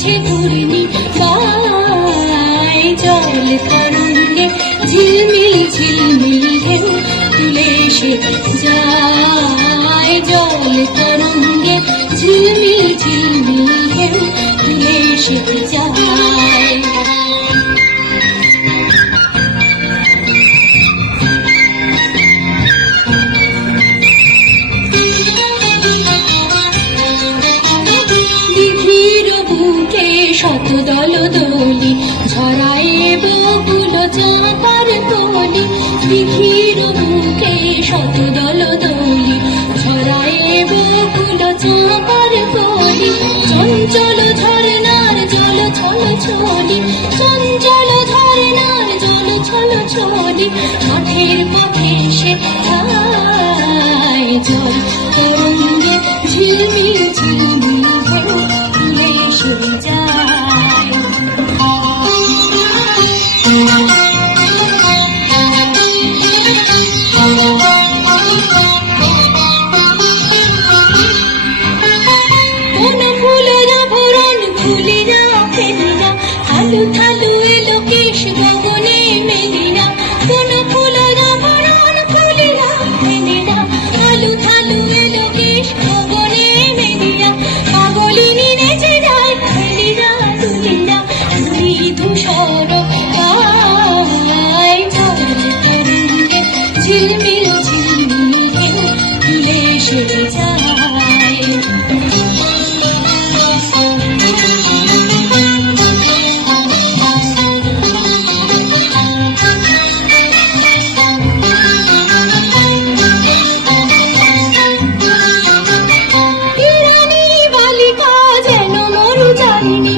উঠছে ঘূর্ণি পায়, জল তরঙ্গে ঝিলমিল ঝিলমিল ঢেউ তুলে এসে যায়, জল তরঙ্গে ঝিলমিল ঝিলমিল ঢেউ তুলে এসে যায়। শত দল দলি ঝরায় বকুল চাঁপার কলি, দিঘির বুকে শত দল দলি ঝরায় বকুল চাঁপার কলি, চঞ্চল ঝরনার জল ছল ছলি, চঞ্চল ঝরনার জল ছল ছলি, মাঠের পথে সে যায়, জল তরঙ্গে ঝিলমিল ঝিলমিল ঢেউ তুলে এসে যায়। কোন ফুলেরা ভরণ ফুলিরা ফেলিরা, ঠালু ঠালু এলো কেশ গগনে মেলিরা, কোন ফুলেরা ভরণ ফুলিরা ফেলিরা, ঠালু ঠালু এলো কেশ গগনে মেলিরা, পাগলিনী নেচে যায় ফেলিরা দুলিরা, দুলি ধূসর গায়, জল তরঙ্গে ঝিলমিল ঝিলমিল ঢেউ তুলে এসে যায়। ইরানী বালিকা যেন মরু জালিনী,